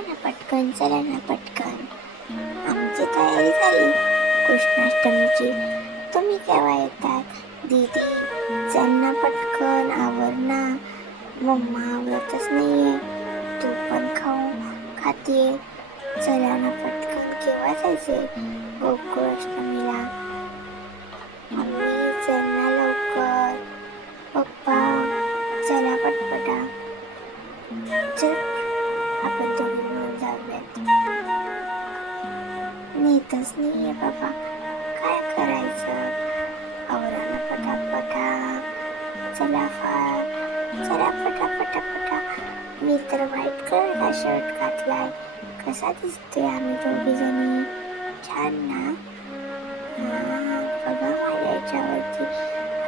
ना पटकन चला ना पटकन. आमची तयारी झाली. कृष्णाष्टमीची. तुम्ही केव्हा येतात? दीदी चल पटकन आवर ना मम्मा आवडतच नाहीये. तू पण खाऊ खाते चला ना पटकन केव्हा जायचे? गोकुळाष्टमीला. मम्मी चल ना लवकर. पप्पा चला पटपटा. चल आपण तुम्ही च नाही आहे बाबा. काय करायचं? आवराला पटापटा. चला फार. चला पटापटा पटा. मी तर व्हाईट कलरचा शर्ट घातलाय. कसा दिसतोय आम्ही दोघी जणी? छान ना? बघा माझ्या याच्यावरती.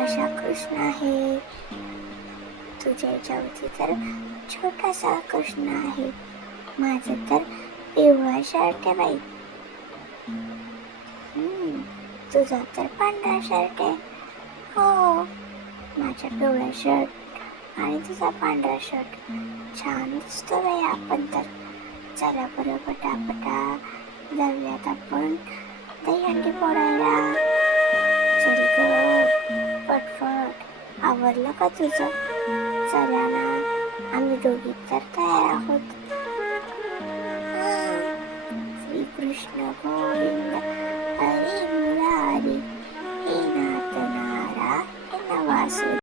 अशा कृष्ण आहे. तुझ्या याच्यावरती तर छोटासा कृष्ण आहे. माझं तर पिवळा शर्ट आहे बाई. तुझा तर पांढरा शर्ट आहे. हो, हो. माझ्या पिवळा शर्ट आणि तुझा पांढरा शर्ट छान दिसतो बाई आपण तर. चला बरं पटापटा. जाऊयात आपण दहीहंडी पोडायला चल ग पटपट. आवडलं का तुझं? चला ना आम्ही दोघी तर तयार आहोत. श्रीकृष्ण गोविंद ഹരി ഈ നാട്ടനാട എന്ന വാശി